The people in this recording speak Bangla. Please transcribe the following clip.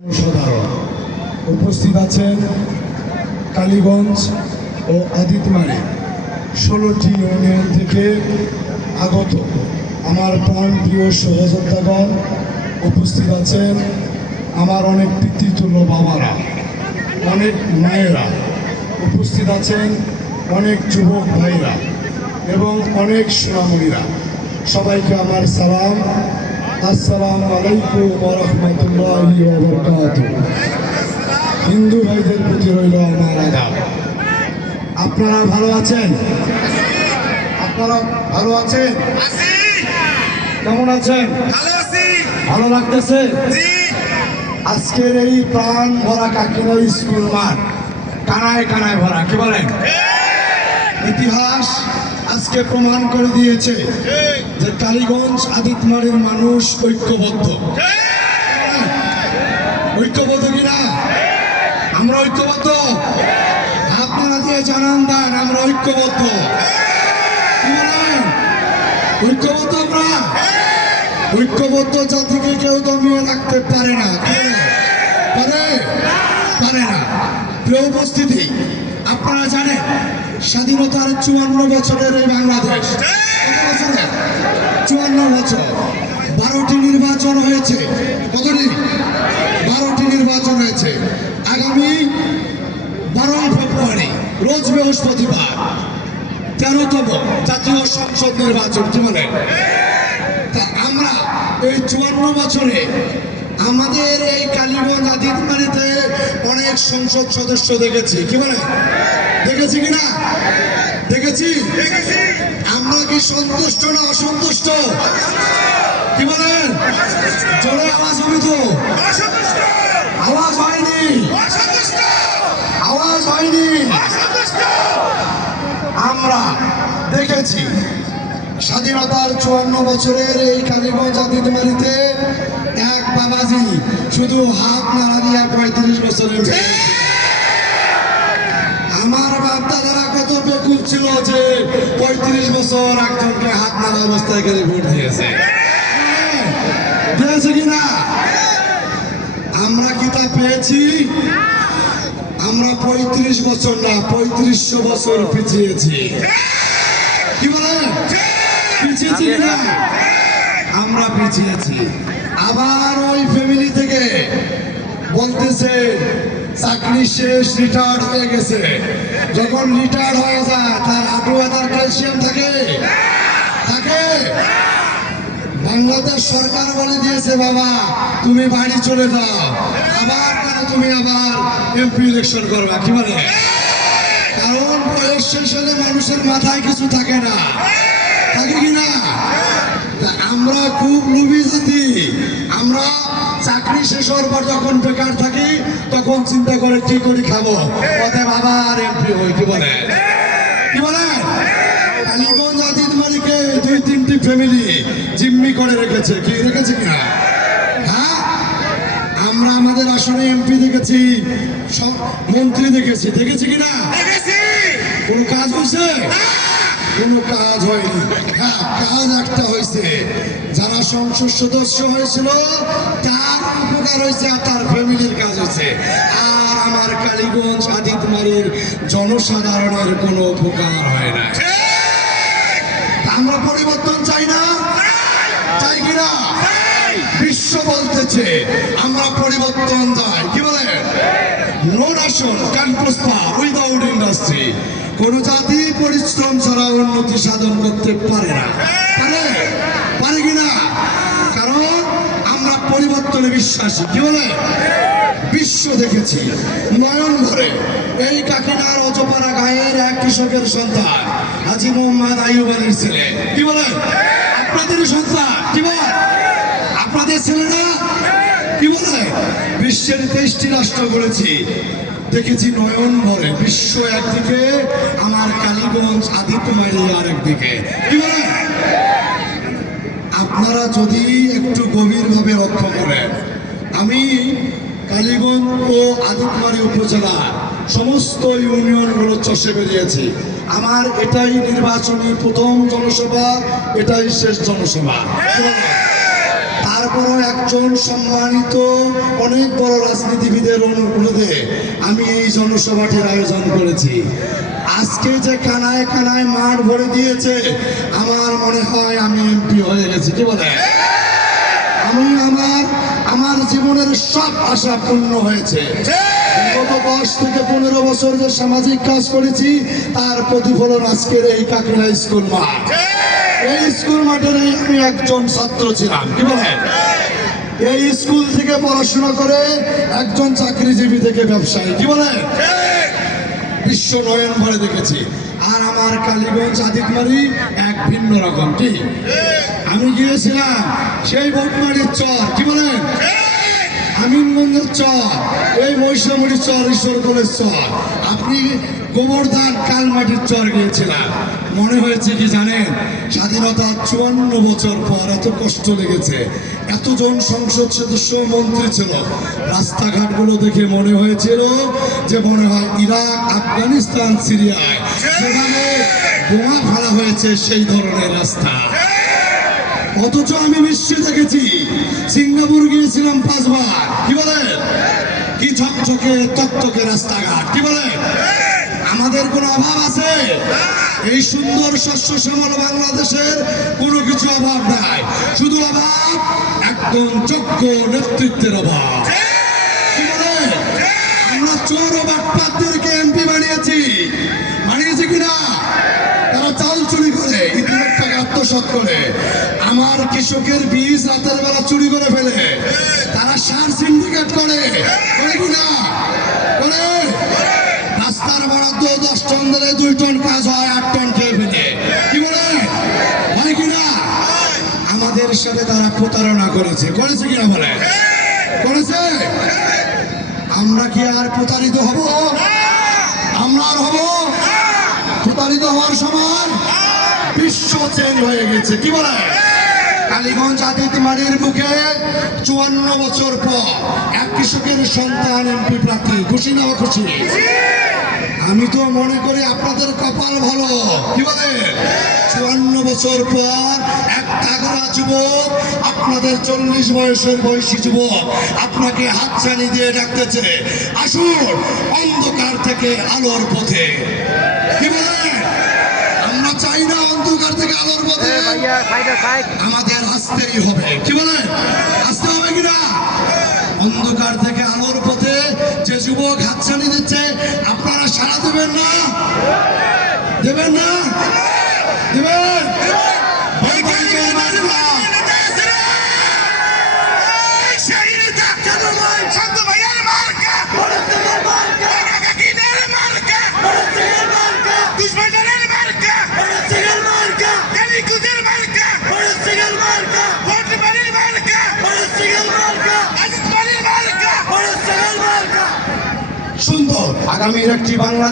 সাধারণ উপস্থিত আছেন কালীগঞ্জ ও আদিতমারি 16টি ইউনিয়ন থেকে আগত আমার প্রাণপ্রিয় সহযোদ্ধাগণ, উপস্থিত আছেন আমার অনেক পিতৃতুল্য বাবারা, অনেক মায়েরা, উপস্থিত আছেন অনেক যুবক ভাইরা এবং অনেক সোনামণিরা। সবাইকে আমার সালাম। আসসালামু আলাইকুম ওয়া রাহমাতুল্লাহি ওয়া বারাকাতুহু। হিন্দু ভাইদের প্রতি রইল আমার আদাব। আপনারা ভালো আছেন? আপনারা ভালো আছেন? কেমন আছেন? ভালো লাগতেছে? আজকের এই প্রাণ ভরা কাকিনা স্কুল মাঠ কানায় কানায় ভরা, কি বলেন? ইতিহাস আজকে প্রমাণ করে দিয়েছে যে কালীগঞ্জ আদিতমারির মানুষ ঐক্যবদ্ধ। ঐক্যবদ্ধ কিনা? আমরা ঐক্যবদ্ধ? আপনারা দিয়ে জানান দেন আমরা ঐক্যবদ্ধ। কি বলেন? ঐক্যবদ্ধ আমরা? ঐক্যবদ্ধ জাতিকে কেউ দমিয়ে রাখতে পারে না। পারে? পারে না। প্রিয় উপস্থিতি, আপনারা জানেন স্বাধীনতার 54 বছরের এই বাংলাদেশ, 54 বছর, 12টি নির্বাচন হয়েছে। কতটি? 12টি নির্বাচন হয়েছে। আগামী 12ই ফেব্রুয়ারি রোজ বৃহস্পতিবার 13তম জাতীয় সংসদ নির্বাচন, কি বলেন? তা আমরা এই 54 বছরে আমাদের এই কালীগঞ্জ আদিতমারিতে অনেক সংসদ সদস্য দেখেছি, কি বলে? দেখেছি কিনা? দেখেছি। আমরা কি সন্তুষ্ট না অসন্তুষ্ট? কি বলেন? জোরে আওয়াজ হবে তো? আওয়াজ হয়নি, আওয়াজ হয়নি। আমরা দেখেছি স্বাধীনতার 54 বছরের এই কালীগঞ্জ আদিতমারিতে এক বাবাজি শুধু হাত নাড়া দিয়ে 35 বছরের। আমার বাপ দাদারা কত বেকুব ছিল যে 35 বছর একজনকে হাত নাড়া অবস্থায় গেলে ভোট দিয়েছে। দিয়েছে কিনা? আমরা কি তা পেয়েছি? আমরা 35 বছর না 3500 বছর পিছিয়েছি। কি বলেন? পিছিয়েছি কিনা? আমরা পিছিয়েছি। আবার ওই ফ্যামিলি থেকে বলতেছে চাকরি শেষ, রিটায়ার্ড হয়ে গেছে। যখন রিটায়ার্ড হয়ে যায় তার হাঁটু ব্যথার ক্যালসিয়াম থাকে? থাকে? বাংলাদেশ সরকার বলে দিয়েছে বাবা তুমি বাড়ি চলে যাও, আবার কেন তুমি আবার এমপি ইলেকশন করবা? কি বলে? কারণ বয়স শেষ হলে মানুষের মাথায় কিছু থাকে না, থাকে কিনা? আমরা খুব লোভী জাতি। আমরা চাকরি শেষ হওয়ার পর যখন বেকার থাকি তখন চিন্তা করে কি করে খাবো, অতএব আবার এমপি হই। কি বলে? কি বলে? কালীগঞ্জ আদিতমারিকে 2-3টি ফ্যামিলি জিম্মি করে রেখেছে। কি রেখেছে কিনা? হ্যাঁ, আমরা আমাদের আসনে এমপি দেখেছি, মন্ত্রী দেখেছি। দেখেছি কিনা? কোন কাজ হয়েছে? কোনো কাজ হয়নি। হ্যাঁ, কাজ একটা হয়েছে, যারা সংসদ সদস্য হয়েছিল তার উপকার হয়েছে আর তার ফ্যামিলির কাজ হয়েছে। আর আমার কালীগঞ্জ আদিতমারির জনসাধারণের কোনো উপকার হয় না। আমরা পরিবর্তন চাই না? চাই কিনা? বিশ্ব বলতেছে আমরা পরিবর্তন চাই। কি বলে? No nation can prosper without industry. কোন জাতি পরিশ্রম ছাড়া উন্নতি সাধন করতে পারে না। পারে? পারে কিনা? কারণ আমরা পরিবর্তনে বিশ্বাসী। কি বলে? বিশ্ব দেখেছি নয়ন ভরে। এই কাকিনার অজপাড়া গায়ের এক কৃষকের সন্তান হাজী মোহাম্মদ আইয়ুব আলীর ছেলে। কি বলে? আপনাদের সন্তান। কি বলে? আপনাদের ছেলে না? কি বলে? বিশ্বের 23টি রাষ্ট্র বলেছি, দেখেছি নয়ন ভরে। বিশ্ব একদিকে, আমার কালীগঞ্জ আদিতমারি আরেকদিকে। কি বলে? আপনারা যদি একটু গভীরভাবে লক্ষ্য করেন, আমি কালীগঞ্জ ও আদিতমারি উপজেলা সমস্ত ইউনিয়নগুলো চষে বেরিয়েছি। আমার এটাই নির্বাচনী প্রথম জনসভা, এটাই শেষ জনসভা। তার তারপরও একজন সম্মানিত অনেক বড় রাজনীতিবিদের অনুরোধে আমি এই জনসভাটির আয়োজন করেছি। আজকে যে কানায় কানায় মাঠ ভরে দিয়েছে, আমার মনে হয় আমি এমপি হয়ে গেছি। কি বলে? আমি আমার জীবনের সব আশা পূর্ণ হয়েছে। গত 10 থেকে 15 বছর যে সামাজিক কাজ করেছি, তার প্রতিফলন আজকের এই কাকিনা স্কুল মাঠ। এই স্কুল মাঠের আমি একজন ছাত্র ছিলাম। কি বলেন? এই স্কুল থেকে পড়াশোনা করে একজন চাকরিজীবী থেকে ব্যবসায়ী। কি বলেন? বিশ্ব নয়নভরে দেখেছি। আর আমার কালীগঞ্জ আদিতমারি এক ভিন্ন রকম। কি আমি গিয়েছিলাম সেই ভোটমারির চর। কি বলেন? আমিনগঞ্জের চর, এই মহিষামুড়ির চর, ঈশ্বরগঞ্জের চর, আপনি গোবর্ধন কালমাটির চর গিয়েছিলাম। মনে হয়েছে কি জানেন, স্বাধীনতার 54 বছর পর এত কষ্ট লেগেছে, এতজন সংসদ সদস্য মন্ত্রী ছিল, রাস্তাঘাটগুলো দেখে মনে হয়েছিল যে মনে হয় ইরাক, আফগানিস্তান, সিরিয়ায় যেভাবে বোমা ফেলা হয়েছে সেই ধরনের রাস্তা। অথচ আমি নিশ্চিত দেখেছি, সিঙ্গাপুর গিয়েছিলাম 5 বার। কি বলেন? কি ঝকঝকে তকতকে রাস্তাঘাট। কি বলেন? আমাদের কোনো অভাব আছে? এই সুন্দর শস্য শ্যামল বাংলাদেশের কোনো কিছু অভাব নাই, শুধু অভাব একদম যোগ্য নেতৃত্বের অভাব। কি বলেন? আমরা চোর ও বাটপারদেরকে এমপি বানিয়েছি কিনা? তারা চাল চুরি করে, ইতিহাস টাকা আত্মসাৎ করে, আমার কৃষকের বীজ রাতের বেলা চুরি করে ফেলে, তারা সার সিন্ডিকেট করে কিনা? করে। রাস্তার বরাদ্দ 10 টন দিলে 2 টন কাজ হয়, 8 টন খেয়ে ফেলে। কি বলে? হয় কিনা? আমাদের সাথে তারা প্রতারণা করেছে কিনা বলে? করেছে। আমরা কি আর প্রতারিত হব? আমরা আর হব? প্রতারিত হওয়ার সময় বিশ্ব চেঞ্জ হয়ে গেছে। কি বলে? কালীগঞ্জ আদিতমারির বুকে 54 বছর পর এক কৃষকের সন্তান এমপি প্রার্থী। খুশি না খুশি? আমি তো মনে করি আপনাদের কপাল ভালো। কি বলে? 54 বছর পর এক তাগড়া যুবক, আপনাদের 40 বয়সের বয়সী যুবক আপনাকে হাতছানি দিয়ে ডাকতেছে, আসুন অন্ধকার থেকে আলোর পথে। কি বলে? আমরা চাই না অন্ধকার থেকে আলোর পথে, আমাদের আসতেই হবে। কি বলে? আসতে হবে কিনা? অন্ধকার থেকে আলোর পথে যে যুবক হাতছানি দিচ্ছে, আপনারা সাড়া দেবেন না? দেবেন না? দেবেন? সুন্দর আগামীর একটি বাংলা